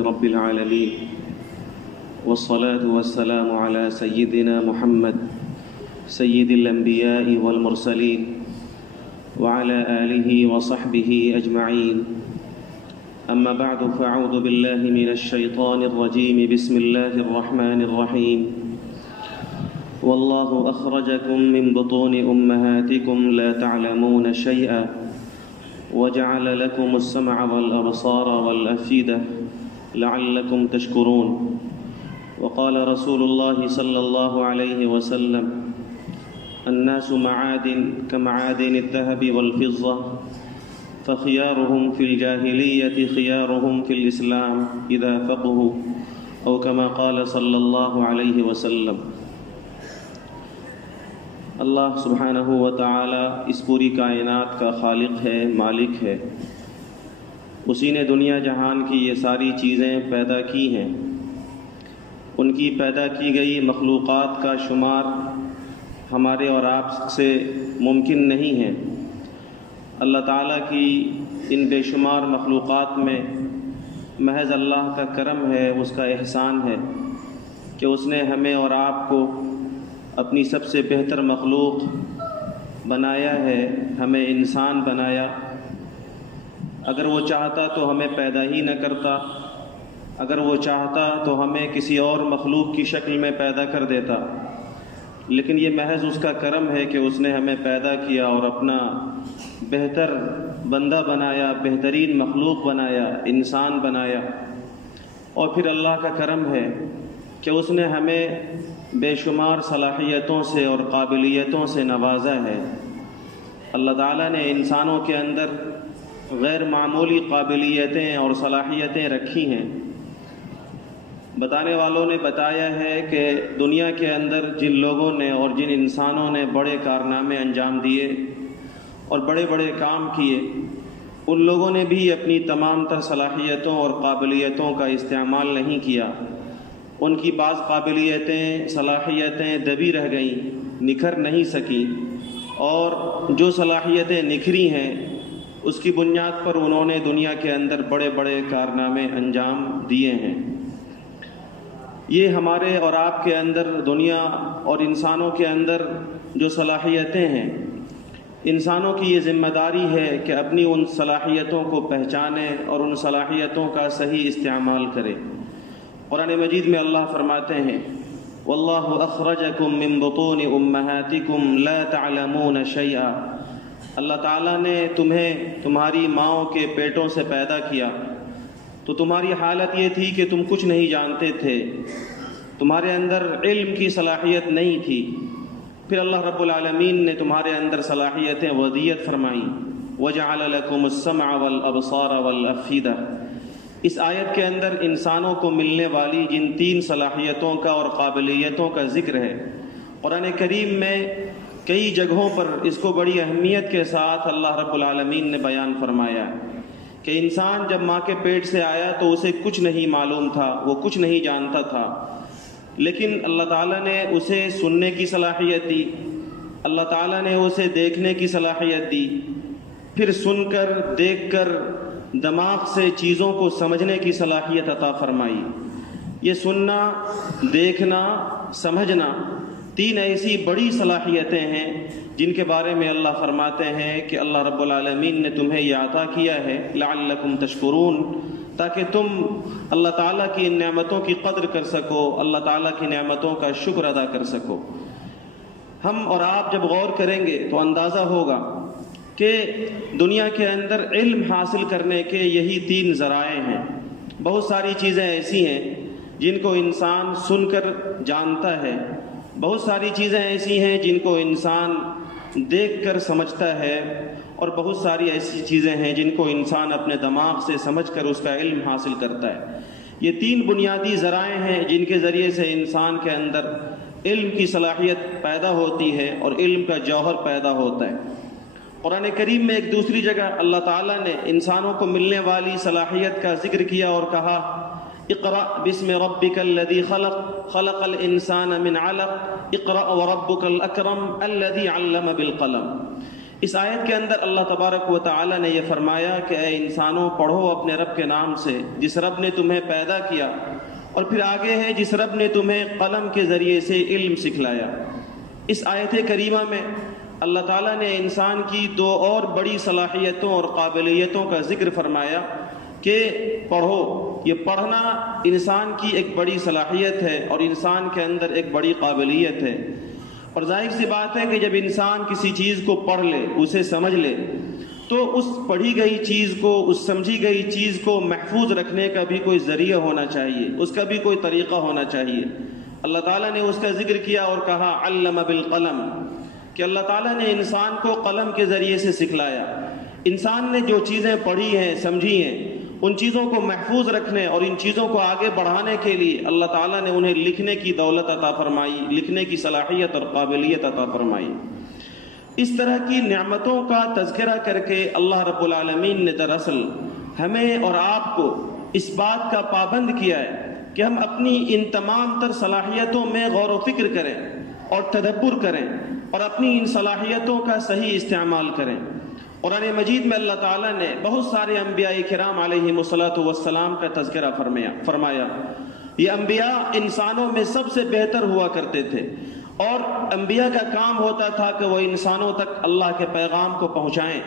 لله رب العالمين والصلاة والسلام على سيدنا محمد سيد الأنبياء والمرسلين وعلى آله وصحبه أجمعين. أما بعد فأعوذ بالله من الشيطان الرجيم. بسم الله الرحمن الرحيم. والله أخرجكم من بطون أمهاتكم لا تعلمون شيئا وجعل لكم السمع والأبصار والأفئدة لعلكم تشكرون. وقال رسول الله صلى الله عليه وسلم: الناس معادن كمعادن الذهب والفضة فخيارهم في الجاهلية خيارهم في الإسلام إذا فقهوا أو كما قال صلی اللہ علیہ وسلم. اللہ سبحانہ و تعالی اس پوری کائنات کا خالق ہے، مالک ہے. اسی نے دنیا جہان کی یہ ساری چیزیں پیدا کی ہیں. ان کی پیدا کی گئی مخلوقات کا شمار ہمارے اور آپ سے ممکن نہیں ہے. اللہ تعالیٰ کی ان بے شمار مخلوقات میں محض اللہ کا کرم ہے، اس کا احسان ہے کہ اس نے ہمیں اور آپ کو اپنی سب سے بہتر مخلوق بنایا ہے، ہمیں انسان بنایا. اگر وہ چاہتا تو ہمیں پیدا ہی نہ کرتا، اگر وہ چاہتا تو ہمیں کسی اور مخلوق کی شکل میں پیدا کر دیتا. لیکن یہ محض اس کا کرم ہے کہ اس نے ہمیں پیدا کیا اور اپنا بہتر بندہ بنایا، بہترین مخلوق بنایا، انسان بنایا. اور پھر اللہ کا کرم ہے کہ اس نے ہمیں بے شمار صلاحیتوں سے اور قابلیتوں سے نوازا ہے. اللہ تعالیٰ نے انسانوں کے اندر غیر معمولی قابلیتیں اور صلاحیتیں رکھی ہیں. بتانے والوں نے بتایا ہے کہ دنیا کے اندر جن لوگوں نے اور جن انسانوں نے بڑے کارنامے انجام دیے اور بڑے بڑے کام کیے، ان لوگوں نے بھی اپنی تمام تر صلاحیتوں اور قابلیتوں کا استعمال نہیں کیا. ان کی بعض قابلیتیں، صلاحیتیں دبی رہ گئیں، نکھر نہیں سکیں، اور جو صلاحیتیں نکھری ہیں اس کی بنیاد پر انہوں نے دنیا کے اندر بڑے بڑے کارنامے انجام دیے ہیں. یہ ہمارے اور آپ کے اندر، دنیا اور انسانوں کے اندر جو صلاحیتیں ہیں، انسانوں کی یہ ذمہ داری ہے کہ اپنی ان صلاحیتوں کو پہچانے اور ان صلاحیتوں کا صحیح استعمال کرے. قرآن مجید میں اللہ فرماتے ہیں: واللہ اخرجکم من بطون امہاتکم لا تعلمون شیئا. اللہ تعالیٰ نے تمہیں تمہاری ماؤں کے پیٹوں سے پیدا کیا تو تمہاری حالت یہ تھی کہ تم کچھ نہیں جانتے تھے، تمہارے اندر علم کی صلاحیت نہیں تھی. پھر اللہ رب العالمین نے تمہارے اندر صلاحیتیں ودیت فرمائیں. وَجَعَلَ لَكُمُ السَّمْعَ وَالْأَبْصَارَ وَالْأَفْئِدَةَ. اس آیت کے اندر انسانوں کو ملنے والی جن تین صلاحیتوں کا اور قابلیتوں کا ذکر ہے، قرآن کریم میں کئی جگہوں پر اس کو بڑی اہمیت کے ساتھ اللہ رب العالمین نے بیان فرمایا کہ انسان جب ماں کے پیٹ سے آیا تو اسے کچھ نہیں معلوم تھا، وہ کچھ نہیں جانتا تھا. لیکن اللہ تعالیٰ نے اسے سننے کی صلاحیت دی، اللہ تعالیٰ نے اسے دیکھنے کی صلاحیت دی، پھر سن کر دیکھ کر دماغ سے چیزوں کو سمجھنے کی صلاحیت عطا فرمائی. یہ سننا، دیکھنا، سمجھنا تین ایسی بڑی صلاحیتیں ہیں جن کے بارے میں اللہ فرماتے ہیں کہ اللہ رب العالمین نے تمہیں یہ عطا کیا ہے لعلکم تشکرون، تاکہ تم اللہ تعالیٰ کی ان نعمتوں کی قدر کر سکو، اللہ تعالیٰ کی نعمتوں کا شکر ادا کر سکو. ہم اور آپ جب غور کریں گے تو اندازہ ہوگا کہ دنیا کے اندر علم حاصل کرنے کے یہی تین ذرائع ہیں. بہت ساری چیزیں ایسی ہیں جن کو انسان سن کر جانتا ہے، بہت ساری چیزیں ایسی ہیں جن کو انسان دیکھ کر سمجھتا ہے، اور بہت ساری ایسی چیزیں ہیں جن کو انسان اپنے دماغ سے سمجھ کر اس کا علم حاصل کرتا ہے. یہ تین بنیادی ذرائع ہیں جن کے ذریعے سے انسان کے اندر علم کی صلاحیت پیدا ہوتی ہے اور علم کا جوہر پیدا ہوتا ہے. قرآن کریم میں ایک دوسری جگہ اللہ تعالیٰ نے انسانوں کو ملنے والی صلاحیت کا ذکر کیا اور کہا: اقرأ بسم ربک الذی خلق خلق الانسان من علق اقرأ وربک الاکرم الذی علم بالقلم. اس آیت کے اندر اللہ تبارک و تعالی نے یہ فرمایا کہ اے انسانوں پڑھو اپنے رب کے نام سے جس رب نے تمہیں پیدا کیا، اور پھر آگے ہے جس رب نے تمہیں قلم کے ذریعے سے علم سکھلایا۔ اس آیت کریمہ میں اللہ تعالیٰ نے انسان کی دو اور بڑی صلاحیتوں اور قابلیتوں کا ذکر فرمایا کہ پڑھو۔ یہ پڑھنا انسان کی ایک بڑی صلاحیت ہے اور انسان کے اندر ایک بڑی قابلیت ہے، اور ظاہر سی بات ہے کہ جب انسان کسی چیز کو پڑھ لے، اسے سمجھ لے، تو اس پڑھی گئی چیز کو، اس سمجھی گئی چیز کو محفوظ رکھنے کا بھی کوئی ذریعہ ہونا چاہیے، اس کا بھی کوئی طریقہ ہونا چاہیے۔ اللہ تعالیٰ نے اس کا ذکر کیا اور کہا علم بالقلم، کہ اللہ تعالیٰ نے انسان کو قلم کے ذریعے سے سکھلایا۔ انسان نے جو چیزیں پڑھی ہیں، سمجھی ہیں، ان چیزوں کو محفوظ رکھنے اور ان چیزوں کو آگے بڑھانے کے لیے اللہ تعالیٰ نے انہیں لکھنے کی دولت عطا فرمائی، لکھنے کی صلاحیت اور قابلیت عطا فرمائی۔ اس طرح کی نعمتوں کا تذکرہ کر کے اللہ رب العالمین نے دراصل ہمیں اور آپ کو اس بات کا پابند کیا ہے کہ ہم اپنی ان تمام تر صلاحیتوں میں غور و فکر کریں اور تدبر کریں اور اپنی ان صلاحیتوں کا صحیح استعمال کریں۔ قرآن مجید میں اللہ تعالیٰ نے بہت سارے انبیاء کرام علیہم الصلاۃ والسلام کا تذکرہ فرمایا۔ یہ انبیاء انسانوں میں سب سے بہتر ہوا کرتے تھے، اور انبیاء کا کام ہوتا تھا کہ وہ انسانوں تک اللہ کے پیغام کو پہنچائیں۔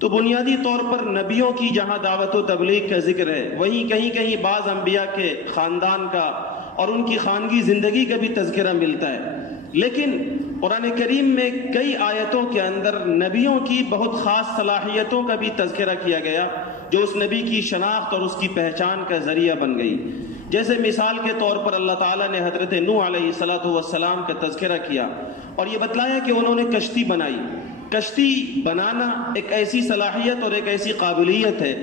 تو بنیادی طور پر نبیوں کی جہاں دعوت و تبلیغ کا ذکر ہے، وہیں کہیں کہیں بعض انبیاء کے خاندان کا اور ان کی خانگی زندگی کا بھی تذکرہ ملتا ہے، لیکن قرآن کریم میں کئی آیتوں کے اندر نبیوں کی بہت خاص صلاحیتوں کا بھی تذکرہ کیا گیا جو اس نبی کی شناخت اور اس کی پہچان کا ذریعہ بن گئی۔ جیسے مثال کے طور پر اللہ تعالیٰ نے حضرت نوح علیہ الصلاۃ والسلام کا تذکرہ کیا اور یہ بتلایا کہ انہوں نے کشتی بنائی۔ کشتی بنانا ایک ایسی صلاحیت اور ایک ایسی قابلیت ہے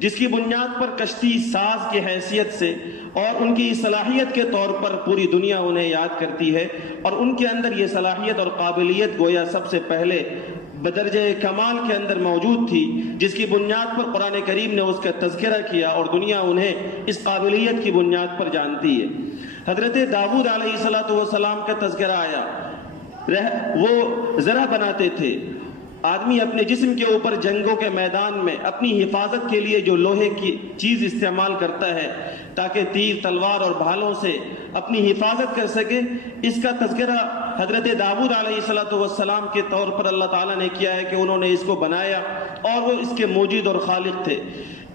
جس کی بنیاد پر کشتی ساز کی حیثیت سے اور ان کی صلاحیت کے طور پر پوری دنیا انہیں یاد کرتی ہے، اور ان کے اندر یہ صلاحیت اور قابلیت گویا سب سے پہلے بدرجہ کمال کے اندر موجود تھی، جس کی بنیاد پر قرآن کریم نے اس کا تذکرہ کیا اور دنیا انہیں اس قابلیت کی بنیاد پر جانتی ہے۔ حضرت داؤد علیہ الصلاۃ والسلام کا تذکرہ آیا، وہ زرہ بناتے تھے۔ آدمی اپنے جسم کے اوپر جنگوں کے میدان میں اپنی حفاظت کے لیے جو لوہے کی چیز استعمال کرتا ہے تاکہ تیر تلوار اور بھالوں سے اپنی حفاظت کر سکے، اس کا تذکرہ حضرت داؤد علیہ الصلاۃ والسلام کے طور پر اللہ تعالیٰ نے کیا ہے کہ انہوں نے اس کو بنایا اور وہ اس کے موجد اور خالق تھے۔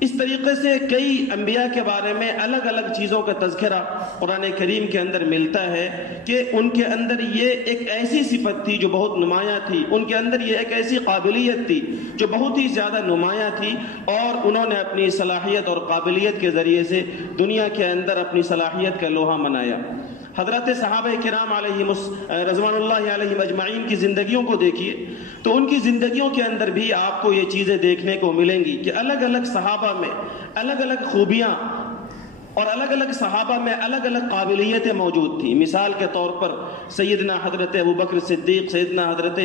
اس طریقے سے کئی انبیاء کے بارے میں الگ الگ چیزوں کا تذکرہ قرآن کریم کے اندر ملتا ہے کہ ان کے اندر یہ ایک ایسی صفت تھی جو بہت نمایاں تھی، ان کے اندر یہ ایک ایسی قابلیت تھی جو بہت ہی زیادہ نمایاں تھی، اور انہوں نے اپنی صلاحیت اور قابلیت کے ذریعے سے دنیا کے اندر اپنی صلاحیت کا لوہا منایا۔ حضرت صحابہ کرام علیہ رضوان اللہ علیہم اجمعین کی زندگیوں کو دیکھیے تو ان کی زندگیوں کے اندر بھی آپ کو یہ چیزیں دیکھنے کو ملیں گی کہ الگ الگ صحابہ میں الگ الگ خوبیاں اور الگ الگ صحابہ میں الگ الگ قابلیتیں موجود تھیں۔ مثال کے طور پر سیدنا حضرت ابوبکر صدیق، سیدنا حضرت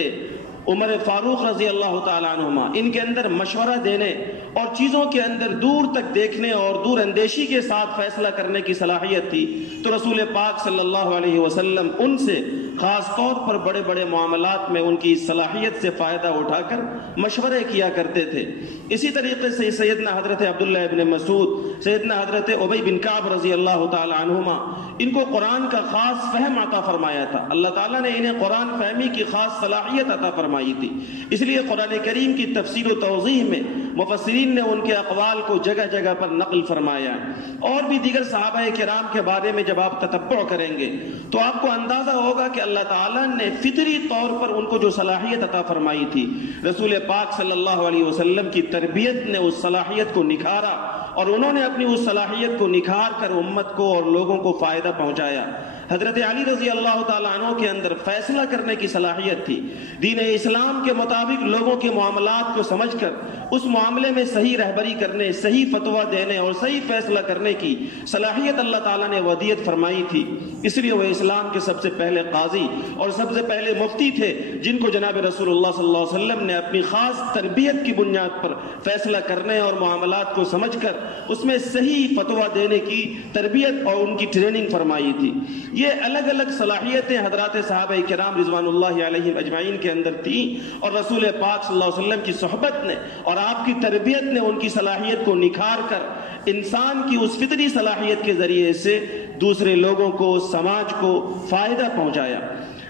عمر فاروق رضی اللہ تعالیٰ عنہما، ان کے اندر مشورہ دینے اور چیزوں کے اندر دور تک دیکھنے اور دور اندیشی کے ساتھ فیصلہ کرنے کی صلاحیت تھی۔ تو رسول پاک صلی اللہ علیہ وسلم ان سے خاص طور پر بڑے بڑے معاملات میں ان کی صلاحیت سے فائدہ اٹھا کر مشورے کیا کرتے تھے۔ اسی طریقے سے سیدنا حضرت عبداللہ ابن مسعود، سیدنا حضرت ابی بن کعب رضی اللہ تعالیٰ عنہما، ان کو قرآن کا خاص فہم عطا فرمایا تھا۔ اللہ تعالیٰ نے انہیں قرآن فہمی کی خاص صلاحیت عطا فرمائی تھی، اس لیے قرآن کریم کی تفسیر و توضیح میں مفسرین نے ان کے اقوال کو جگہ جگہ پر نقل فرمایا ہے۔ اور بھی دیگر صحابہ کرام کے بارے میں جب آپ تتبع کریں گے تو آپ کو اندازہ ہوگا کہ اللہ تعالیٰ نے فطری طور پر ان کو جو صلاحیت عطا فرمائی تھی، رسول پاک صلی اللہ علیہ وسلم کی تربیت نے اس صلاحیت کو نکھارا اور انہوں نے اپنی اس صلاحیت کو نکھار کر امت کو اور لوگوں کو فائدہ پہنچایا۔ حضرت علی رضی اللہ تعالیٰ عنہ کے اندر فیصلہ کرنے کی صلاحیت تھی، دین اسلام کے مطابق لوگوں کے معاملات کو سمجھ کر اس معاملے میں صحیح رہبری کرنے، صحیح فتویٰ دینے اور صحیح فیصلہ کرنے کی صلاحیت اللہ تعالیٰ نے ودیت فرمائی تھی. اس لیے وہ اسلام کے سب سے پہلے قاضی اور سب سے پہلے مفتی تھے، جن کو جناب رسول اللہ صلی اللہ علیہ وسلم نے اپنی خاص تربیت کی بنیاد پر فیصلہ کرنے اور معاملات کو سمجھ کر اس میں صحیح فتویٰ دینے کی تربیت اور ان کی ٹریننگ فرمائی تھی. یہ الگ الگ صلاحیتیں حضرات صحابہ کرام رضوان اللہ علیہم اجمعین کے اندر تھیں، اور رسول پاک صلی اللہ علیہ وسلم کی صحبت نے اور آپ کی تربیت نے ان کی صلاحیت کو نکھار کر انسان کی اس فطری صلاحیت کے ذریعے سے دوسرے لوگوں کو، سماج کو فائدہ پہنچایا.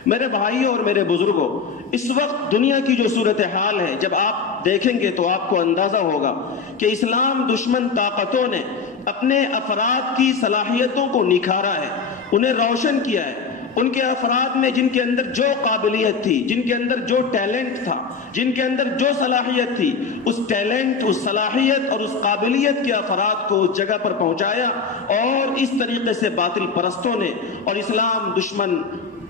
میرے بھائیوں اور میرے بزرگوں، اس وقت دنیا کی جو صورتحال ہے جب آپ دیکھیں گے تو آپ کو اندازہ ہوگا کہ اسلام دشمن طاقتوں نے اپنے افراد کی صلاحیتوں کو نکھارا ہے، انہیں روشن کیا ہے. ان کے افراد میں جن کے اندر جو قابلیت تھی، جن کے اندر جو ٹیلنٹ تھا، جن کے اندر جو صلاحیت تھی، اس ٹیلنٹ، اس صلاحیت اور اس قابلیت کے افراد کو اس جگہ پر پہنچایا. اور اس طریقے سے باطل پرستوں نے اور اسلام دشمن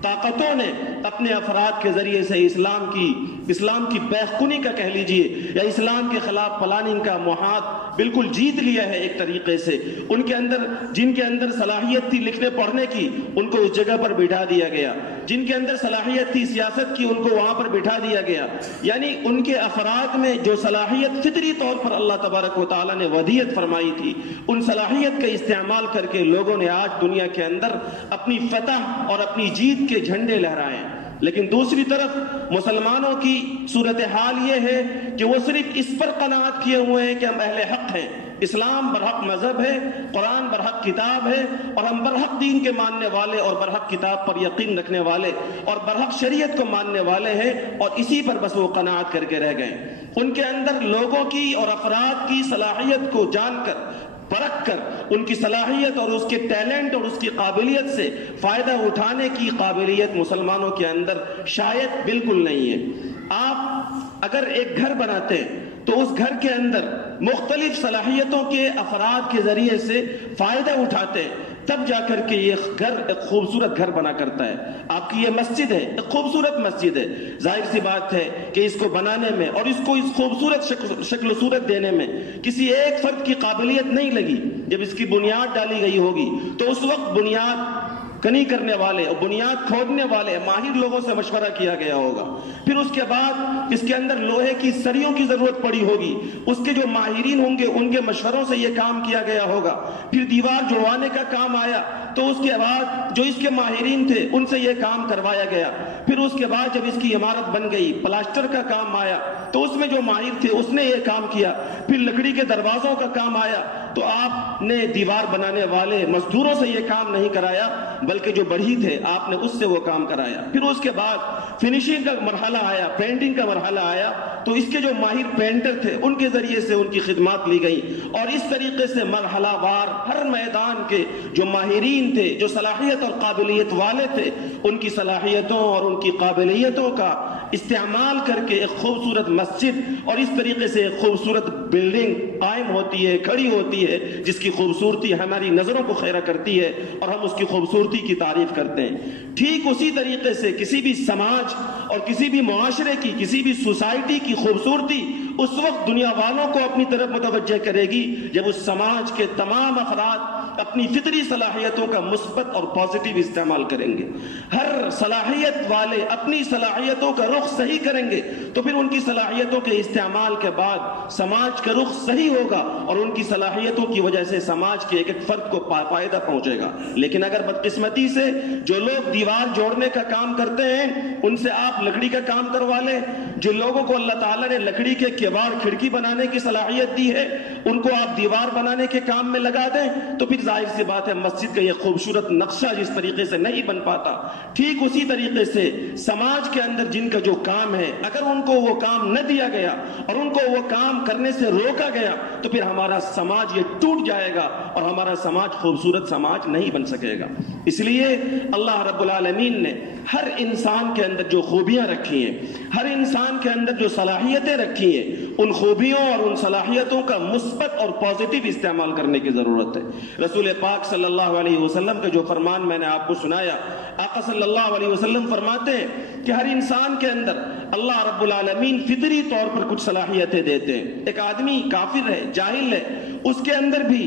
طاقتوں نے اپنے افراد کے ذریعے سے اسلام کی بیخونی کا کہہ لیجئے یا اسلام کے خلاف پلاننگ کا محاذ بالکل جیت لیا ہے. ایک طریقے سے ان کے اندر جن کے اندر صلاحیت تھی لکھنے پڑھنے کی، ان کو اس جگہ پر بٹھا دیا گیا. جن کے اندر صلاحیت تھی سیاست کی، ان کو وہاں پر بٹھا دیا گیا. یعنی ان کے افراد میں جو صلاحیت فطری طور پر اللہ تبارک و تعالیٰ نے ودیت فرمائی تھی، ان صلاحیت کا استعمال کر کے لوگوں نے آج دنیا کے اندر اپنی فتح اور اپنی جیت کے جھنڈے لہرائے ہیں. لیکن دوسری طرف مسلمانوں کی صورتحال یہ ہے کہ وہ صرف اس پر قناعت کیے ہوئے ہیں کہ ہم اہل حق ہیں، اسلام برحق مذہب ہے، قرآن برحق کتاب ہے، اور ہم برحق دین کے ماننے والے اور برحق کتاب پر یقین رکھنے والے اور برحق شریعت کو ماننے والے ہیں، اور اسی پر بس وہ قناعت کر کے رہ گئے. ان کے اندر لوگوں کی اور افراد کی صلاحیت کو جان کر، پرکھ کر، ان کی صلاحیت اور اس کے ٹیلنٹ اور اس کی قابلیت سے فائدہ اٹھانے کی قابلیت مسلمانوں کے اندر شاید بالکل نہیں ہے. آپ اگر ایک گھر بناتے ہیں تو اس گھر کے اندر مختلف صلاحیتوں کے افراد کے ذریعے سے فائدہ اٹھاتے ہیں، تب جا کر کے یہ گھر ایک خوبصورت گھر بنا کرتا ہے. آپ کی یہ مسجد ہے، ایک خوبصورت مسجد ہے. ظاہر سی بات ہے کہ اس کو بنانے میں اور اس کو اس خوبصورت شکل و صورت دینے میں کسی ایک فرد کی قابلیت نہیں لگی. جب اس کی بنیاد ڈالی گئی ہوگی تو اس وقت بنیاد کنی کرنے والے اور بنیاد کھودنے والے ماہر لوگوں سے مشورہ کیا گیا ہوگا. پھر اس کے بعد اس کے اندر لوہے کی سریوں کی ضرورت پڑی ہوگی، اس کے جو ماہرین ہوں گے ان کے مشوروں سے یہ کام کیا گیا ہوگا. پھر دیوار جڑوانے کا کام آیا تو اس کے بعد جو اس کے ماہرین تھے ان سے یہ کام کروایا گیا. پھر اس کے بعد جب اس کی عمارت بن گئی، پلاسٹر کا کام آیا تو اس میں جو ماہر تھے اس نے یہ کام کیا. پھر لکڑی کے دروازوں کا کام آیا تو آپ نے دیوار بنانے والے مزدوروں سے یہ کام نہیں کرایا بلکہ جو بڑھی تھے آپ نے اس سے وہ کام کرایا. پھر اس کے بعد فنیشنگ کا مرحلہ آیا، پینٹنگ کا مرحلہ آیا تو اس کے جو ماہر پینٹر تھے ان کے ذریعے سے ان کی خدمات لی گئی. اور اس طریقے سے مرحلہ وار ہر میدان کے جو ماہرین تھے، جو صلاحیت اور قابلیت والے تھے، ان کی صلاحیتوں اور ان کی قابلیتوں کا استعمال کر کے ایک خوبصورت مسجد اور اس طریقے سے ایک خوبصورت بلڈنگ قائم ہوتی ہے، کھڑی ہوتی ہے، جس کی خوبصورتی ہماری نظروں کو خیرہ کرتی ہے اور ہم اس کی خوبصورتی کی تعریف کرتے ہیں. ٹھیک اسی طریقے سے کسی بھی سماج اور کسی بھی معاشرے کی، کسی بھی سوسائٹی کی خوبصورتی اس وقت دنیا والوں کو اپنی طرف متوجہ کرے گی جب اس سماج کے تمام افراد اپنی فطری صلاحیتوں کا مثبت اور پازیٹیو استعمال کریں گے. ہر صلاحیت والے اپنی صلاحیتوں کا رخ صحیح کریں گے تو پھر ان کی صلاحیتوں کے استعمال کے بعد سماج کا رخ صحیح ہوگا اور ان کی صلاحیتوں کی وجہ سے سماج کے ایک ایک فرد کو فائدہ پہنچے گا. لیکن اگر بدقسمتی سے جو لوگ دیوار جوڑنے کا کام کرتے ہیں ان سے آپ لکڑی کا کام کروا لیں، جو لوگوں کو اللہ تعالیٰ نے لکڑی کے کیوار کھڑکی بنانے کی صلاحیت دی ہے ان کو آپ دیوار بنانے کے کام میں لگا دیں تو پھر ظاہر سی بات ہے مسجد کا یہ خوبصورت نقشہ جس طریقے سے نہیں بن پاتا. ٹھیک اسی طریقے سے سماج کے اندر جن کا جو کام ہے اگر ان کو وہ کام نہ دیا گیا اور ان کو وہ کام کرنے سے روکا گیا تو پھر ہمارا سماج یہ ٹوٹ جائے گا اور ہمارا سماج خوبصورت سماج نہیں بن سکے گا. اس لیے اللہ رب العالمین نے ہر انسان کے اندر جو خوبیاں رکھی ہیں، ہر انسان کے اندر جو صلاحیتیں رکھی ہیں، ان خوبیوں اور ان صلاحیتوں کا مثبت اور پازیٹیو استعمال کرنے کی ضرورت ہے. رسول پاک صلی اللہ علیہ وسلم کا جو فرمان میں نے آپ کو سنایا، آقا صلی اللہ علیہ وسلم فرماتے ہیں کہ ہر انسان کے اندر اللہ رب العالمین فطری طور پر کچھ صلاحیتیں دیتے ہیں. ایک آدمی کافر ہے، جاہل ہے، اس کے اندر بھی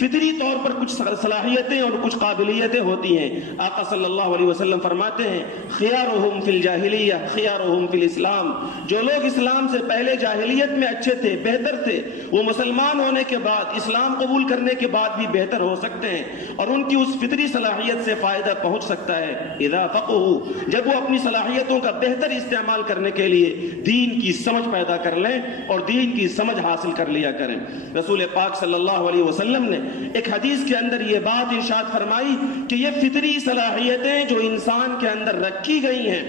فطری طور پر کچھ صلاحیتیں اور کچھ قابلیتیں ہوتی ہیں. آقا صلی اللہ علیہ وسلم فرماتے ہیں خیارہم فی الجاہلیہ خیارہم فی الاسلام. جو لوگ اسلام سے پہلے جاہلیت میں اچھے تھے، بہتر تھے، وہ مسلمان ہونے کے بعد، اسلام قبول کرنے کے بعد بھی بہتر ہو سکتے ہیں اور ان کی اس فطری صلاحیت سے فائدہ پہنچ سکتا ہے. اذا فقہوا، جب وہ اپنی صلاحیتوں کا بہتر استعمال کرنے کے لیے دین کی سمجھ پیدا کر لیں اور دین کی سمجھ حاصل کر لیا کریں. رسول پاک صلی اللہ علیہ وسلم نے ایک حدیث کے اندر یہ بات ارشاد فرمائی کہ یہ فطری صلاحیتیں جو انسان کے اندر رکھی گئی ہیں،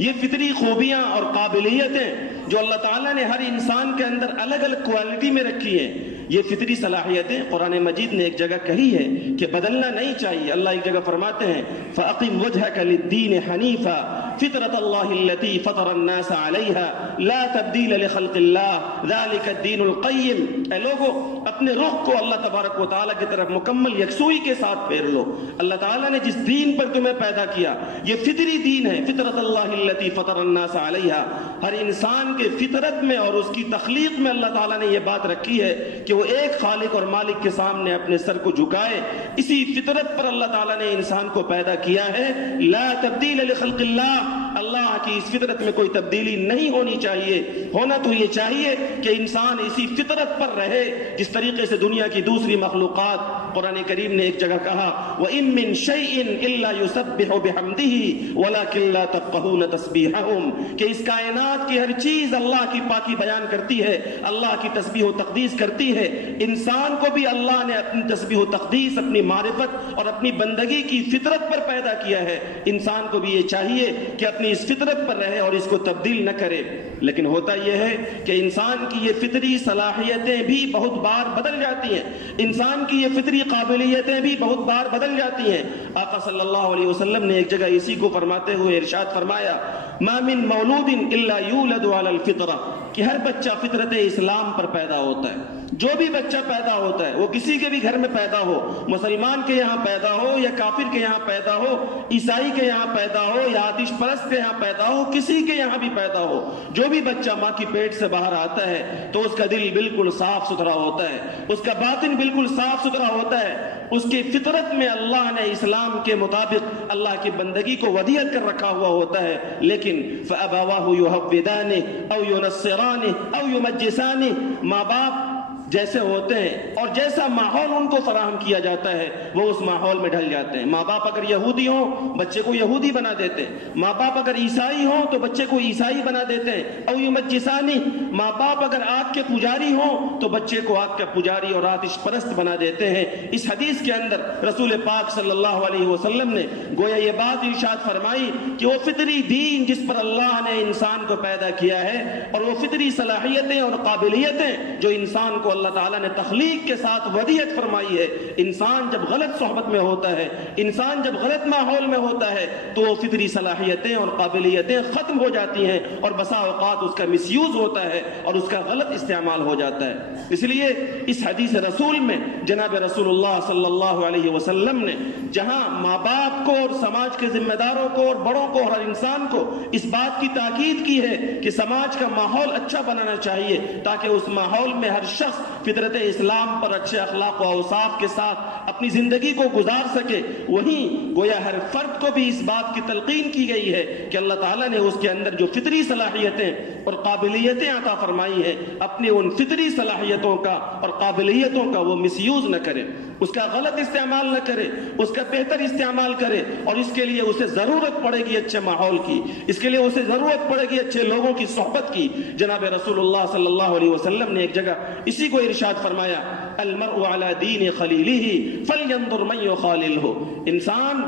یہ فطری خوبیاں اور قابلیتیں جو اللہ تعالیٰ نے ہر انسان کے اندر الگ الگ کوالٹی میں رکھی ہیں، یہ فطری صلاحیتیں قرآن مجید نے ایک جگہ کہی ہے کہ بدلنا نہیں چاہیے. اللہ ایک جگہ فرماتے ہیں فَأَقِمْ وَجْهَكَ لِلدِّينِ حَنِيفًا فطرت اللہ التي فطر الناس علیها لا تبدیل لخلق اللہ ذلك الدین القیم. اے لوگو، اپنے رخ کو اللہ تبارک و تعالیٰ کی طرف مکمل یکسوئی کے ساتھ پھیر لو. اللہ تعالیٰ نے جس دین پر تمہیں پیدا کیا یہ فطری دین ہے. فطرت اللہ التي فطر الناس علیہا، ہر انسان کے فطرت میں اور اس کی تخلیق میں اللہ تعالیٰ نے یہ بات رکھی ہے کہ وہ ایک خالق اور مالک کے سامنے اپنے سر کو جھکائے. اسی فطرت پر اللہ تعالیٰ نے انسان کو پیدا کیا ہے. لا تبدیل لخلق اللہ، اللہ کی اس فطرت میں کوئی تبدیلی نہیں ہونی چاہیے. ہونا تو یہ چاہیے کہ انسان اسی فطرت پر رہے جس طریقے سے دنیا کی دوسری مخلوقات. قرآن کریم نے ایک جگہ کہا وَإِن مِّن شَيْءٍ إِلَّا يُسَبِّحُ بِحَمْدِهِ وَلَكِن لَّا تَفْقَهُونَ تَسْبِيحَهُم، کہ اس کائنات کی ہر چیز اللہ کی پاکی بیان کرتی ہے، اللہ کی تسبیح و تقدیس کرتی ہے. انسان کو بھی اللہ نے اپنی تسبیح و تقدیس، اپنی معرفت اور اپنی بندگی کی فطرت پر پیدا کیا ہے. انسان کو بھی یہ چاہیے کہ اپنی اس فطرت پر رہے اور اس کو تبدیل نہ کرے. لیکن ہوتا یہ ہے کہ انسان کی یہ فطری صلاحیتیں بھی بہت بار بدل جاتی ہیں، انسان کی یہ فطری قابلیتیں بھی بہت بار بدل جاتی ہیں. آقا صلی اللہ علیہ وسلم نے ایک جگہ اسی کو فرماتے ہوئے ارشاد فرمایا ما من مولود الا یولد علی الفطرہ، کہ ہر بچہ فطرت اسلام پر پیدا ہوتا ہے. جو بھی بچہ پیدا ہوتا ہے وہ کسی کے بھی گھر میں پیدا ہو، مسلمان کے یہاں پیدا ہو یا کافر کے یہاں پیدا ہو، عیسائی کے یہاں پیدا ہو یا آتش پرست کے یہاں پیدا ہو، کسی کے یہاں بھی پیدا ہو، جو بھی بچہ ماں کی پیٹ سے باہر آتا ہے تو اس کا دل بالکل صاف ستھرا ہوتا ہے، اس کا باطن بالکل صاف ستھرا ہوتا ہے. اس کی فطرت میں اللہ نے اسلام کے مطابق اللہ کی بندگی کو ودیعت کر رکھا ہوا ہوتا ہے. لیکن فَأَبَوَاهُ يُهَوِّدَانِهِ أَوْ يُنَصِّرَانِهِ أَوْ يُمَجِّسَانِهِ، ماں باپ جیسے ہوتے ہیں اور جیسا ماحول ان کو فراہم کیا جاتا ہے وہ اس ماحول میں ڈھل جاتے ہیں. ماں باپ اگر یہودی ہوں بچے کو یہودی بنا دیتے ہیں، ماں باپ اگر عیسائی ہوں تو بچے کو عیسائی بنا دیتے ہیں. او یمجسانی، ماں باپ اگر آگ کے پجاری ہوں تو بچے کو آگ کا پجاری اور آتش پرست بنا دیتے ہیں. اس حدیث کے اندر رسول پاک صلی اللہ علیہ وسلم نے گویا یہ بات ارشاد فرمائی کہ وہ فطری دین جس پر اللہ نے انسان کو پیدا کیا ہے اور وہ فطری صلاحیتیں اور قابلیتیں جو انسان کو اللہ تعالیٰ نے تخلیق کے ساتھ ودیعت فرمائی ہے، انسان جب غلط صحبت میں ہوتا ہے، انسان جب غلط ماحول میں ہوتا ہے تو وہ فطری صلاحیتیں اور قابلیتیں ختم ہو جاتی ہیں اور بسا اوقات اس کا مس یوز ہوتا ہے اور اس کا غلط استعمال ہو جاتا ہے. اس لیے اس حدیث رسول میں جناب رسول اللہ صلی اللہ علیہ وسلم نے جہاں ماں باپ کو اور سماج کے ذمہ داروں کو اور بڑوں کو اور ہر انسان کو اس بات کی تاکید کی ہے کہ سماج کا ماحول اچھا بنانا چاہیے تاکہ اس ماحول میں ہر شخص فطرت اسلام پر اچھے اخلاق و اوصاف کے ساتھ اپنی زندگی کو گزار سکے، وہیں گویا ہر فرد کو بھی اس بات کی تلقین کی گئی ہے کہ اللہ تعالیٰ نے اس کے اندر جو فطری صلاحیتیں اور قابلیتیں عطا فرمائی ہیں اپنی ان فطری صلاحیتوں کا اور قابلیتوں کا وہ مس یوز نہ کرے، اس کا غلط استعمال نہ کرے، اس کا بہتر استعمال کرے. اور اس کے لیے اسے ضرورت پڑے گی اچھے ماحول کی، اس کے لیے اسے ضرورت پڑے گی اچھے لوگوں کی صحبت کی. جناب رسول اللہ صلی اللہ علیہ وسلم نے ایک جگہ اسی کو ارشاد فرمایا المرء علی دین خلیلہ فلینظر من یخاللہ، انسان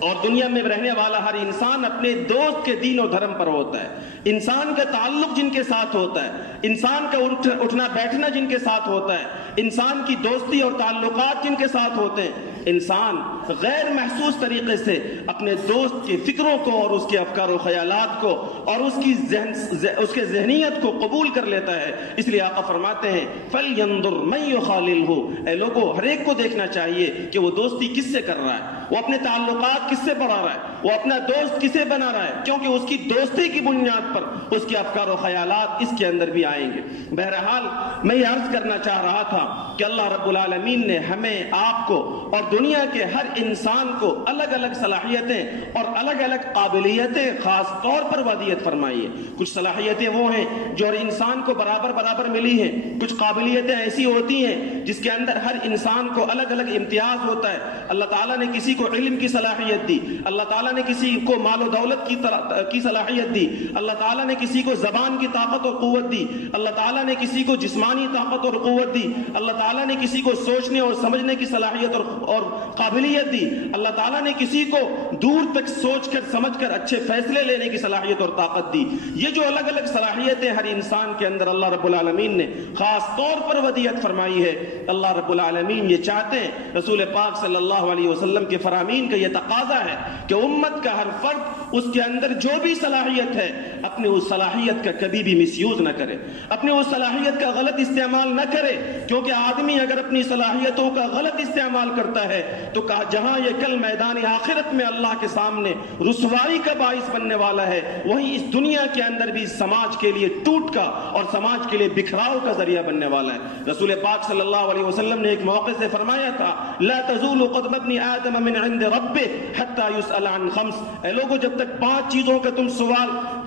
اور دنیا میں رہنے والا ہر انسان اپنے دوست کے دین و دھرم پر ہوتا ہے. انسان کا تعلق جن کے ساتھ ہوتا ہے، انسان کا اٹھنا بیٹھنا جن کے ساتھ ہوتا ہے، انسان کی دوستی اور تعلقات جن کے ساتھ ہوتے ہیں، انسان غیر محسوس طریقے سے اپنے دوست کی فکروں کو اور اس کے افکار و خیالات کو اور اس کے ذہنیت کو قبول کر لیتا ہے. اس لیے آقا فرماتے ہیں فَلْيَنْظُرْ مَنْ يُخَالِلْهُ، اے لوگوں ہر ایک کو دیکھنا چاہیے کہ وہ دوستی کس سے کر رہا ہے، وہ اپنے تعلقات کس سے بڑھا رہا ہے، وہ اپنا دوست کسے بنا رہا ہے؟ کیونکہ اس کی دوستی کی بنیاد پر اس کے افکار و خیالات اس کے اندر بھی آئیں گے۔ بہرحال میں یہ عرض کرنا چاہ رہا تھا کہ اللہ رب العالمین نے ہمیں، آپ کو اور دنیا کے ہر انسان کو الگ الگ صلاحیتیں اور الگ الگ قابلیتیں خاص طور پر ودیعت فرمائی ہے۔ کچھ صلاحیتیں وہ ہیں جو ہر انسان کو برابر برابر ملی ہیں، کچھ قابلیتیں ایسی ہوتی ہیں جس کے اندر ہر انسان کو الگ الگ امتیاز ہوتا ہے۔ اللہ تعالیٰ نے کسی کو علم کی صلاحیت دی، اللہ تعالیٰ نے کسی کو مال و دولت کی صلاحیت دی، اللہ تعالیٰ نے کسی کو زبان کی طاقت اور قوت دی، اللہ تعالیٰ نے کسی کو جسمانی طاقت اور قوت دی، اللہ تعالیٰ نے کسی کو سوچنے اور سمجھنے کی صلاحیت اور قابلیت دی، اللہ تعالیٰ نے کسی کو دور تک سوچ کر سمجھ کر اچھے فیصلے لینے کی صلاحیت اور طاقت دی۔ یہ جو الگ الگ صلاحیتیں ہر انسان کے اندر اللہ رب العالمین نے خاص طور پر ودیعت فرمائی ہے، اللہ رب العالمین یہ چاہتے ہیں، رسول پاک صلی اللہ علیہ وسلم کے فرامین کا یہ تقاضا ہے کہ امت کا ہر فرد اس کے اندر جو بھی صلاحیت ہے اپنے اس صلاحیت کا کبھی بھی مس یوز نہ کرے، اپنے اس صلاحیت کا غلط استعمال نہ کرے، کیونکہ آدمی اگر اپنی صلاحیتوں کا غلط استعمال کرتا ہے تو جہاں یہ کل میدان آخرت میں اللہ کے سامنے رسوائی کا باعث بننے والا ہے، وہیں اس دنیا کے اندر بھی سماج کے لیے ٹوٹ کا اور سماج کے لیے بکھراؤ کا ذریعہ بننے والا ہے۔ رسول پاک صلی اللہ علیہ وسلم نے ایک موقع سے فرمایا تھا، لا تزول قدم ابن آدم من عند ربه حتى يسأل عن خمس، اے لوگوں جب تک 5 چیزوں کا تم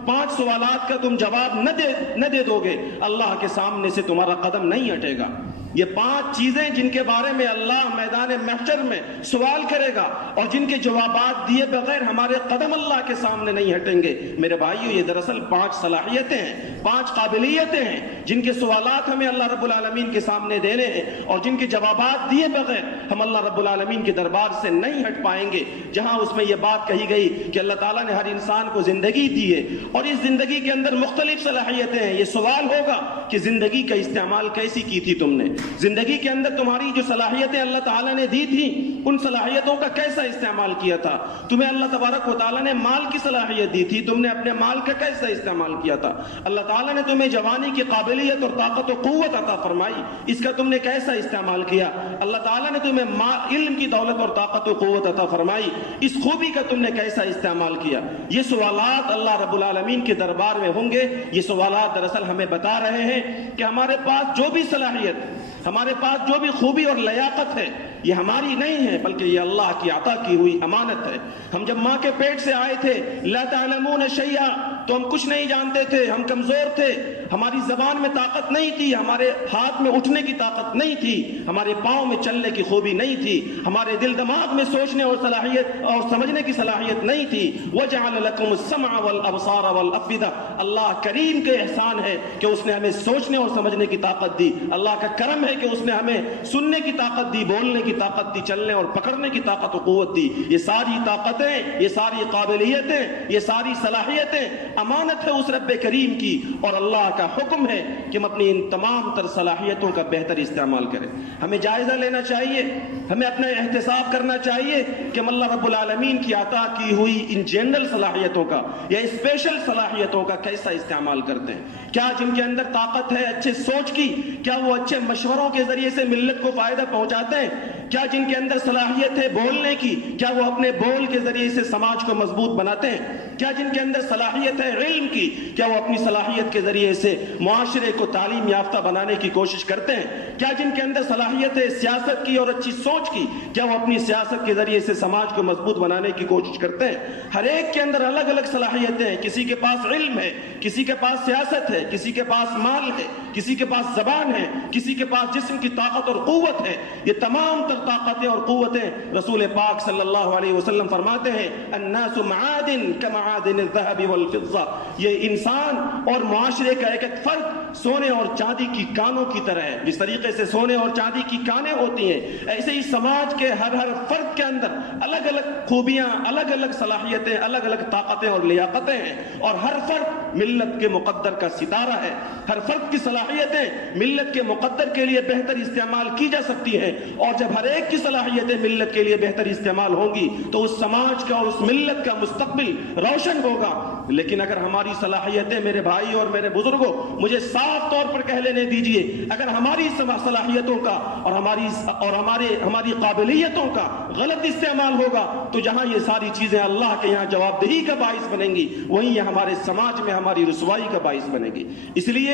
پانچ سوالات کا تم جواب نہ دے دو گے اللہ کے سامنے سے تمہارا قدم نہیں ہٹے گا۔ یہ 5 چیزیں جن کے بارے میں اللہ میدان محشر میں سوال کرے گا اور جن کے جوابات دیے بغیر ہمارے قدم اللہ کے سامنے نہیں ہٹیں گے۔ میرے بھائیو، یہ دراصل 5 صلاحیتیں ہیں، 5 قابلیتیں ہیں جن کے سوالات ہمیں اللہ رب العالمین کے سامنے دینے ہیں اور جن کے جوابات دیے بغیر ہم اللہ رب العالمین کے دربار سے نہیں ہٹ پائیں گے۔ جہاں اس میں یہ بات کہی گئی کہ اللہ تعالیٰ نے ہر انسان کو زندگی دی ہے اور اس زندگی کے اندر مختلف صلاحیتیں ہیں، یہ سوال ہوگا کہ زندگی کا استعمال کیسی کی تھی تم نے، زندگی کے اندر تمہاری جو صلاحیتیں اللہ تعالیٰ نے دی تھی ان صلاحیتوں کا کیسا استعمال کیا تھا، تمہیں اللہ تبارک و تعالیٰ نے مال کی صلاحیت دی تھی، تم نے اپنے مال کا کیسا استعمال کیا تھا، اللہ تعالیٰ نے تمہیں جوانی کی قابلیت اور طاقت و قوت عطا فرمائی، اس کا تم نے کیسا استعمال کیا، اللہ تعالیٰ نے تمہیں علم کی دولت اور طاقت و قوت عطا فرمائی، اس خوبی کا تم نے کیسا استعمال کیا۔ یہ سوالات اللہ رب العالمین کے دربار میں ہوں گے۔ یہ سوالات دراصل ہمیں بتا رہے ہیں کہ ہمارے پاس جو بھی صلاحیت، ہمارے پاس جو بھی خوبی اور لیاقت ہے یہ ہماری نہیں ہے بلکہ یہ اللہ کی عطا کی ہوئی امانت ہے۔ ہم جب ماں کے پیٹ سے آئے تھے لا تعلمون شیئا تو ہم کچھ نہیں جانتے تھے، ہم کمزور تھے، ہماری زبان میں طاقت نہیں تھی، ہمارے ہاتھ میں اٹھنے کی طاقت نہیں تھی، ہمارے پاؤں میں چلنے کی خوبی نہیں تھی، ہمارے دل دماغ میں سوچنے اور صلاحیت اور سمجھنے کی صلاحیت نہیں تھی۔ وَجَعَلَ لَكُمُ السَّمْعَ وَالْأَبْصَارَ وَالْأَفْئِدَةَ، اللہ کریم کے احسان ہے کہ اس نے ہمیں سوچنے اور سمجھنے کی طاقت دی، اللہ کا کرم ہے کہ اس نے ہمیں سننے کی طاقت دی، بولنے کی طاقت دی، چلنے اور پکڑنے کی طاقت و قوت دی۔ یہ ساری طاقتیں، یہ ساری قابلیتیں، یہ ساری صلاحیتیں امانت ہے اس رب کریم کی، اور اللہ کا حکم ہے کہ ہم اپنی ان تمام تر صلاحیتوں کا بہتر استعمال کریں۔ ہمیں جائزہ لینا چاہیے، ہمیں اپنا احتساب کرنا چاہیے کہ ہم اللہ رب العالمین کی عطا کی ہوئی ان جنرل صلاحیتوں کا یا اسپیشل صلاحیتوں کا کیسا استعمال کرتے ہیں۔ کیا جن کے اندر طاقت ہے اچھے سوچ کی، کیا وہ اچھے مشوروں کے ذریعے سے ملت کو فائدہ پہنچاتے ہیں؟ کیا جن کے اندر صلاحیت ہے بولنے کی، کیا وہ اپنے بول کے ذریعے سے سماج کو مضبوط بناتے ہیں؟ کیا جن کے اندر صلاحیت ہے علم کی، کیا وہ اپنی صلاحیت کے ذریعے سے معاشرے کو تعلیم یافتہ بنانے کی کوشش کرتے ہیں؟ کیا جن کے اندر صلاحیت ہے سیاست کی اور اچھی سوچ کی، کیا وہ اپنی سیاست کے ذریعے سے سماج کو مضبوط بنانے کی کوشش کرتے ہیں؟ ہر ایک کے اندر الگ الگ صلاحیتیں ہیں، کسی کے پاس علم ہے، کسی کے پاس سیاست ہے، کسی کے پاس مال ہے، کسی کے پاس زبان ہے، کسی کے پاس جسم کی طاقت اور قوت ہے۔ یہ تمام تر طاقتیں اور قوتیں رسول پاک صلی اللہ علیہ وسلم فرماتے ہیں الناس معادن کمعادن الذهب والفضة، یہ انسان اور معاشرے کا ایک ایک فرد سونے اور چاندی کی کانوں کی طرح ہے۔ جس طریقے سے سونے اور چاندی کی کانیں ہوتی ہیں ایسے ہی سماج کے ہر فرد کے اندر الگ الگ خوبیاں، الگ الگ صلاحیتیں، الگ الگ طاقتیں اور لیاقتیں ہیں، اور ہر فرد ملت کے مقدر کا ستارہ ہے۔ ہر فرد کی صلاحیتیں ملت کے مقدر کے لیے بہتر استعمال کی جا سکتی ہیں، اور جب ہر ایک کی صلاحیتیں ملت کے لیے بہتر استعمال ہوں گی تو اس سماج کا اور اس ملت کا مستقبل روشن ہوگا۔ لیکن اگر ہماری صلاحیتیں میرے بھائی اور میرے بزرگوں مجھے صاف طور پر کہہ لینے دیجئے، اگر ہماری صلاحیتوں کا اور ہماری قابلیتوں کا غلط استعمال ہوگا تو جہاں یہ ساری چیزیں اللہ کے یہاں جواب دہی کا باعث بنیں گی، وہیں یہ ہمارے سماج میں ہماری رسوائی کا باعث بنے گی۔ اس لیے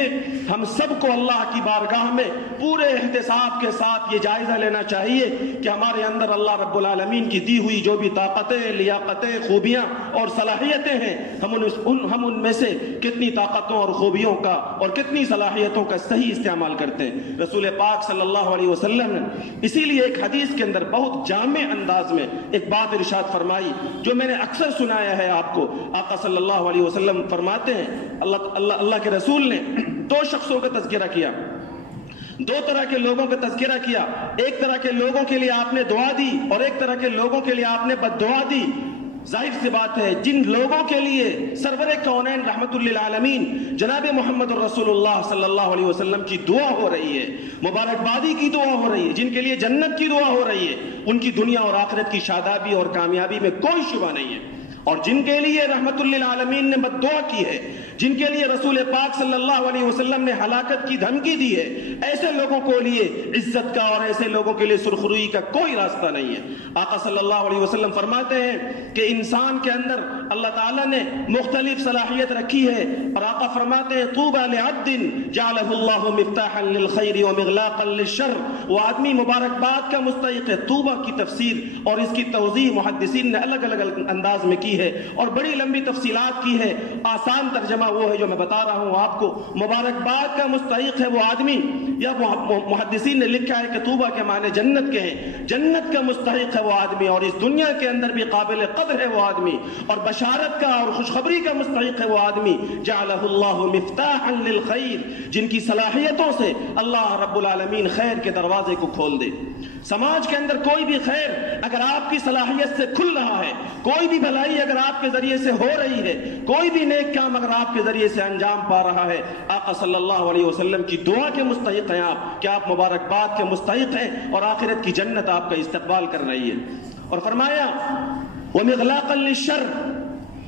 ہم سب کو اللہ کی بارگاہ میں پورے احتساب کے ساتھ یہ جائزہ لینا چاہیے کہ ہمارے اندر اللہ رب العالمین کی دی ہوئی جو بھی طاقتیں، لیاقتیں، خوبیاں اور صلاحیتیں ہیں، ہم ان میں سے کتنی طاقتوں اور خوبیوں کا اور کتنی صلاحیتوں کا صحیح استعمال کرتے ہیں۔ رسول پاک صلی اللہ علیہ وسلم نے اسی لیے ایک حدیث کے اندر بہت جامع انداز میں ایک بات ارشاد فرمائی جو میں نے اکثر سنایا ہے آپ کو۔ آقا صلی اللہ علیہ وسلم فرماتے ہیں، اللہ کے رسول نے دو شخصوں کا تذکرہ کیا، دو طرح کے لوگوں کا تذکرہ کیا۔ ایک طرح کے لوگوں کے لیے آپ نے دعا دی اور ایک طرح کے لوگوں کے لیے آپ نے بد دعا دی۔ ظاہر سی بات ہے جن لوگوں کے لیے سرور کونین رحمت للعالمین جناب محمد الرسول اللہ صلی اللہ علیہ وسلم کی دعا ہو رہی ہے، مبارکبادی کی دعا ہو رہی ہے، جن کے لیے جنت کی دعا ہو رہی ہے، ان کی دنیا اور آخرت کی شادابی اور کامیابی میں کوئی شبہ نہیں ہے۔ اور جن کے لیے رحمت للعالمین نے بد دعا کی ہے، جن کے لیے رسول پاک صلی اللہ علیہ وسلم نے ہلاکت کی دھمکی دی ہے، ایسے لوگوں کو لیے عزت کا اور ایسے لوگوں کے لیے سرخروئی کا کوئی راستہ نہیں ہے۔ آقا صلی اللہ علیہ وسلم فرماتے ہیں کہ انسان کے اندر اللہ تعالیٰ نے مختلف صلاحیت رکھی ہے، اور آقا فرماتے ہیں طوبى لعبد جعلہ اللہ مفتاحا للخیر ومغلاقا للشر۔ وہ آدمی مبارکباد کا مستحق ہے۔ طوبى کی تفسیر اور اس کی توضیح محدثین نے الگ الگ انداز میں کی ہے اور بڑی لمبی تفصیلات کی ہے۔ آسان ترجمہ وہ ہے جو میں بتا رہا ہوں آپ کو، مبارکباد کا مستحق ہے وہ آدمی، یا محدثین نے لکھا ہے کہ طوبہ کے معنی جنت کے ہیں، جنت کا مستحق ہے وہ آدمی، اور اس دنیا کے اندر بھی قابل قدر ہے وہ آدمی، اور بشارت کا اور خوشخبری کا مستحق ہے وہ آدمی جعلہ اللہ مفتاحا للخیر، جن کی صلاحیتوں سے اللہ رب العالمین خیر کے دروازے کو کھول دے۔ سماج کے اندر کوئی بھی خیر اگر آپ کی صلاحیت سے کھل رہا ہے، کوئی بھی بھلائی اگر آپ کے ذریعے سے ہو رہی ہے، کوئی بھی نیک کام اگر آپ کے ذریعے سے انجام پا رہا ہے، آقا صلی اللہ علیہ وسلم کی دعا کے مستحق ہیں آپ، کہ آپ مبارکباد کے مستحق ہیں اور آخرت کی جنت آپ کا استقبال کر رہی ہے۔ اور فرمایا وَمِغْلَاقًا لِلشَّرِّ،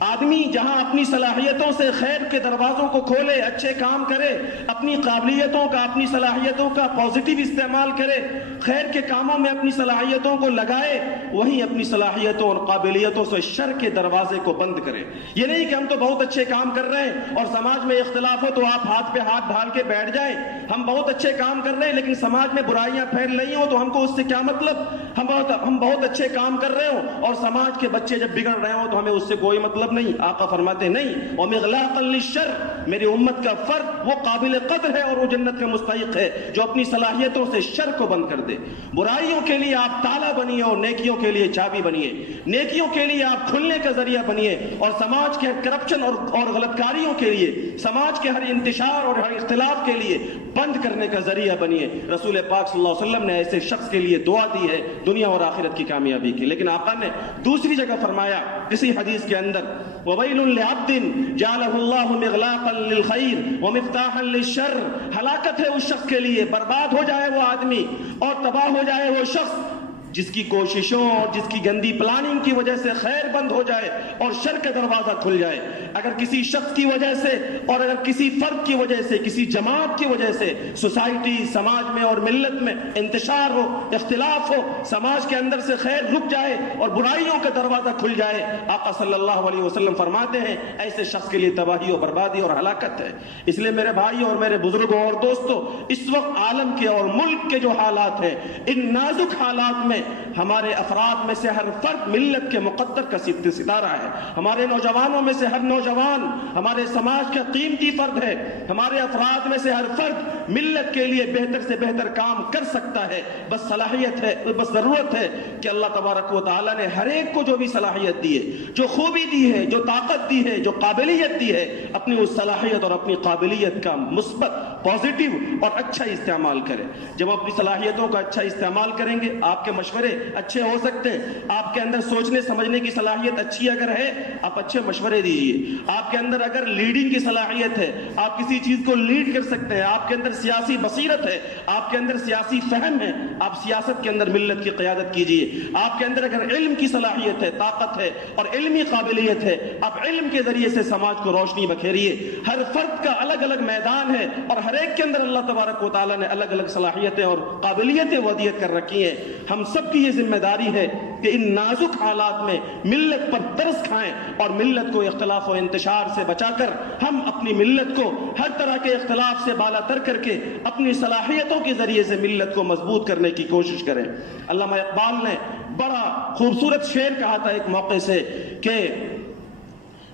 آدمی جہاں اپنی صلاحیتوں سے خیر کے دروازوں کو کھولے، اچھے کام کرے، اپنی قابلیتوں کا، اپنی صلاحیتوں کا پازیٹیو استعمال کرے، خیر کے کاموں میں اپنی صلاحیتوں کو لگائے، وہیں اپنی صلاحیتوں اور قابلیتوں سے شر کے دروازے کو بند کرے۔ یہ نہیں کہ ہم تو بہت اچھے کام کر رہے ہیں اور سماج میں اختلاف ہو تو آپ ہاتھ پہ ہاتھ ڈال کے بیٹھ جائیں، ہم بہت اچھے کام کر رہے ہیں لیکن سماج میں برائیاں پھیل رہی ہوں تو ہم کو اس سے کیا مطلب؟ ہم بہت اچھے کام کر رہے ہوں اور سماج کے بچے جب بگڑ رہے ہوں تو ہمیں اس سے کوئی مطلب نہیں۔ آقا فرماتے نہیں، وَمِغْلَاقًا لِلشَّرِّ، میری امت کا فرد وہ قابل قدر ہے اور وہ جنت کا مستحق ہے جو اپنی صلاحیتوں سے شر کو بند کر دے۔ برائیوں کے لیے آپ تالا بنیے اور نیکیوں کے لیے چابی بنیے، نیکیوں کے لیے آپ کھلنے کا ذریعہ بنیے اور سماج کے کرپشن اور غلط کاریوں کے لیے، سماج کے ہر انتشار اور ہر اختلاف کے لیے بند کرنے کا ذریعہ بنیے۔ رسول پاک صلی اللہ علیہ وسلم نے ایسے شخص کے لیے دعا دی ہے دنیا اور آخرت کی کامیابی کی۔ لیکن آقا نے دوسری جگہ فرمایا اسی حدیث کے اندر وَوَيْلٌ لِعَبْدٍ جَعَلَهُ اللَّهُ مِغْلَاقًا لِلْخَيْرِ وَمِفْتَاحًا لِلشَّرِّ، ہلاکت ہے اس شخص کے لیے، برباد ہو جائے وہ آدمی اور تباہ ہو جائے وہ شخص جس کی کوششوں اور جس کی گندی پلاننگ کی وجہ سے خیر بند ہو جائے اور شر کا دروازہ کھل جائے۔ اگر کسی شخص کی وجہ سے اور اگر کسی فرد کی وجہ سے، کسی جماعت کی وجہ سے سوسائٹی، سماج میں اور ملت میں انتشار ہو، اختلاف ہو، سماج کے اندر سے خیر رک جائے اور برائیوں کا دروازہ کھل جائے، آقا صلی اللہ علیہ وسلم فرماتے ہیں ایسے شخص کے لیے تباہی و بربادی اور ہلاکت ہے۔ اس لیے میرے بھائی اور میرے بزرگوں اور دوستوں، اس وقت عالم کے اور ملک کے جو حالات ہیں، ان نازک حالات میں ہمارے افراد میں سے ہر فرد ملت کے مقدر کا ستارہ ہے، ہمارے نوجوانوں میں سے ہر نوجوان ہمارے سماج کا قیمتی فرد ہے، ہمارے افراد میں سے ہر فرد ملت کے لیے بہتر سے بہتر کام کر سکتا ہے، بس صلاحیت ہے، بس ضرورت ہے کہ اللہ تبارک و تعالیٰ نے ہر ایک کو جو بھی صلاحیت دی ہے، جو خوبی دی ہے، جو طاقت دی ہے، جو قابلیت دی ہے، اپنی اس صلاحیت اور اپنی قابلیت کا مثبت، پازیٹیو اور اچھا استعمال کرے۔ جب اپنی صلاحیتوں کا اچھا استعمال کریں گے، آپ کے مشورے مشورے اچھے ہو سکتے ہیں. آپ کے اندر سوچنے سمجھنے کی صلاحیت اچھی اگر ہے, آپ اچھے مشورے دیجیے. آپ کے اندر اگر لیڈنگ کی صلاحیت ہے, آپ کسی چیز کو لیڈ کر سکتے ہیں, آپ کے اندر سیاسی بصیرت ہے, آپ کے اندر سیاسی فہم ہے, آپ سیاست کے اندر ملت کی قیادت کیجیے. آپ کے اندر اگر علم کی صلاحیت ہے, طاقت ہے اور علمی قابلیت ہے, آپ علم کے ذریعے سے سماج کو روشنی بکھیریے. ہر فرد کا الگ الگ میدان ہے اور ہر ایک کے اندر اللہ تبارک و تعالیٰ نے الگ الگ صلاحیتیں اور قابلیتیں ودیت کر رکھی ہیں. ہم سب کی یہ ذمہ داری ہے کہ ان نازک حالات میں ملت پر ترس کھائیں اور ملت کو اختلاف و انتشار سے بچا کر ہم اپنی ملت کو ہر طرح کے اختلاف سے بالا تر کر کے اپنی صلاحیتوں کے ذریعے سے ملت کو مضبوط کرنے کی کوشش کریں. علامہ اقبال نے بڑا خوبصورت شعر کہا تھا ایک موقع سے کہ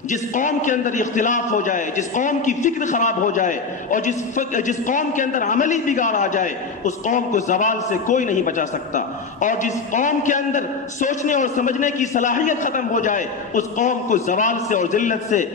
جس قوم کے اندر اختلاف ہو جائے, جس قوم کی فکر خراب ہو جائے اور جس قوم کے اندر عملی بگاڑ آ جائے, اس قوم کو زوال سے کوئی نہیں بچا سکتا. اور جس قوم کے اندر سوچنے اور سمجھنے کی صلاحیت ختم ہو جائے, اس قوم کو زوال سے اور ذلت سے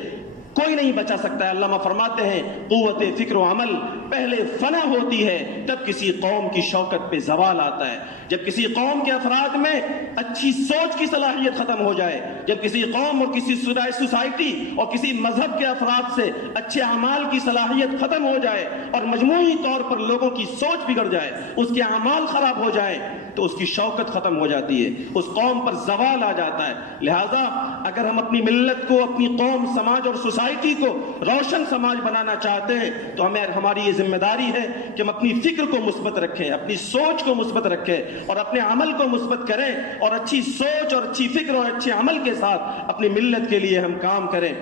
کوئی نہیں بچا سکتا ہے. علامہ فرماتے ہیں قوت فکر و عمل پہلے فنا ہوتی ہے, تب کسی قوم کی شوکت پہ زوال آتا ہے. جب کسی قوم کے افراد میں اچھی سوچ کی صلاحیت ختم ہو جائے, جب کسی قوم اور کسی سوسائٹی اور کسی مذہب کے افراد سے اچھے اعمال کی صلاحیت ختم ہو جائے اور مجموعی طور پر لوگوں کی سوچ بگڑ جائے, اس کے اعمال خراب ہو جائے, تو اس کی شوکت ختم ہو جاتی ہے, اس قوم پر زوال آ جاتا ہے. لہذا اگر ہم اپنی ملت کو, اپنی قوم, سماج اور سوسائٹی کو روشن سماج بنانا چاہتے ہیں تو ہماری یہ ذمہ داری ہے کہ ہم اپنی فکر کو مثبت رکھیں, اپنی سوچ کو مثبت رکھیں اور اپنے عمل کو مثبت کریں, اور اچھی سوچ اور اچھی فکر اور اچھے عمل کے ساتھ اپنی ملت کے لیے ہم کام کریں.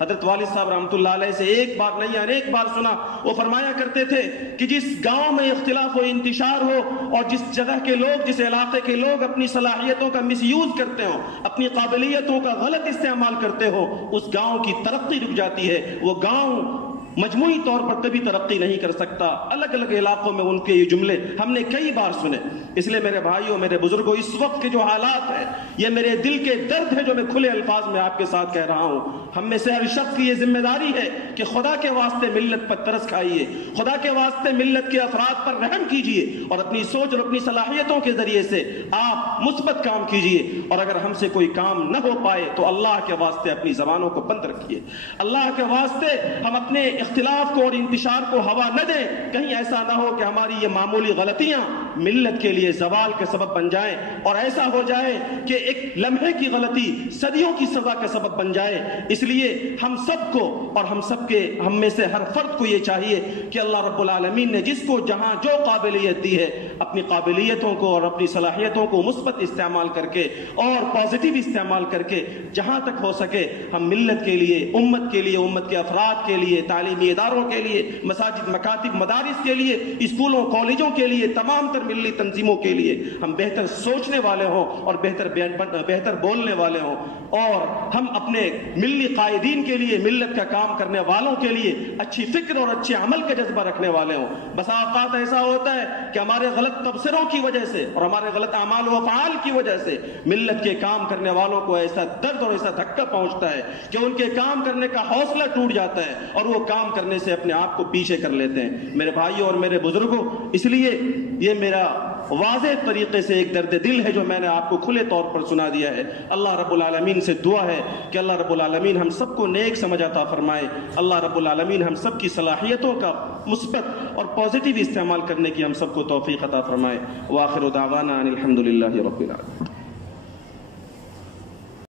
حضرت والد صاحب رحمۃ اللہ علیہ سے ایک بار نہیں انیک بار سنا, وہ فرمایا کرتے تھے کہ جس گاؤں میں اختلاف و انتشار ہو اور جس جگہ کے لوگ, جس علاقے کے لوگ اپنی صلاحیتوں کا مس یوز کرتے ہو, اپنی قابلیتوں کا غلط استعمال کرتے ہو, اس گاؤں کی ترقی رک جاتی ہے. وہ گاؤں مجموعی طور پر کبھی ترقی نہیں کر سکتا. الگ الگ علاقوں میں ان کے یہ جملے ہم نے کئی بار سنے. اس لیے میرے بھائیوں, میرے بزرگوں, اس وقت کے جو حالات ہیں یہ میرے دل کے درد ہے جو میں کھلے الفاظ میں آپ کے ساتھ کہہ رہا ہوں. ہم میں سے ہر شخص کی یہ ذمہ داری ہے کہ خدا کے واسطے ملت پر ترس کھائیے, خدا کے واسطے ملت کے افراد پر رحم کیجیے اور اپنی سوچ اور اپنی صلاحیتوں کے ذریعے سے آپ مثبت کام کیجیے. اور اگر ہم سے کوئی کام نہ ہو پائے تو اللہ کے واسطے اپنی زبانوں کو بند رکھیے. اللہ کے واسطے ہم اپنے اختلاف کو اور انتشار کو ہوا نہ دیں. کہیں ایسا نہ ہو کہ ہماری یہ معمولی غلطیاں ملت کے لیے زوال کے سبب بن جائیں, اور ایسا ہو جائے کہ ایک لمحے کی غلطی صدیوں کی سزا کا سبب بن جائے. اس لیے ہم سب کو اور ہم میں سے ہر فرد کو یہ چاہیے کہ اللہ رب العالمین نے جس کو جہاں جو قابلیت دی ہے, اپنی قابلیتوں کو اور اپنی صلاحیتوں کو مثبت استعمال کر کے اور پازیٹیو استعمال کر کے جہاں تک ہو سکے ہم ملت کے لیے, امت کے لیے, امت کے افراد کے لیے, تعلیمی اداروں کے لیے, مساجد, مکاتب, مدارس کے لیے, اسکولوں, کالجوں کے لیے, تمام تر ملی تنظیموں کے لیے ہم بہتر سوچنے والے ہوں اور بہتر بولنے والے ہوں, اور ہم اپنے ملی قائدین کے لیے, ملت کا کام کرنے والوں کے لیے اچھی فکر اور اچھے عمل کا جذبہ رکھنے والے ہوں. بس اوقات ایسا ہوتا ہے کہ ہمارے غلط تبصروں کی وجہ سے اور ہمارے غلط اعمال و افعال کی وجہ سے ملت کے کام کرنے والوں کو ایسا درد اور ایسا دھکا پہنچتا ہے کہ ان کے کام کرنے کا حوصلہ ٹوٹ جاتا ہے اور وہ کام کرنے سے اپنے آپ کو پیچھے کر لیتے ہیں. میرے بھائیوں اور میرے بزرگوں, اس لیے یہ میرا واضح طریقے سے ایک درد دل ہے جو میں نے آپ کو کھلے طور پر سنا دیا ہے. اللہ رب العالمین سے دعا ہے کہ اللہ رب العالمین ہم سب کو نیک سمجھ عطا فرمائے. اللہ رب العالمین ہم سب کی صلاحیتوں کا مثبت اور پازیٹیو استعمال کرنے کی ہم سب کو توفیق عطا فرمائے. وآخر دعوانا ان الحمد للہ رب العالمین.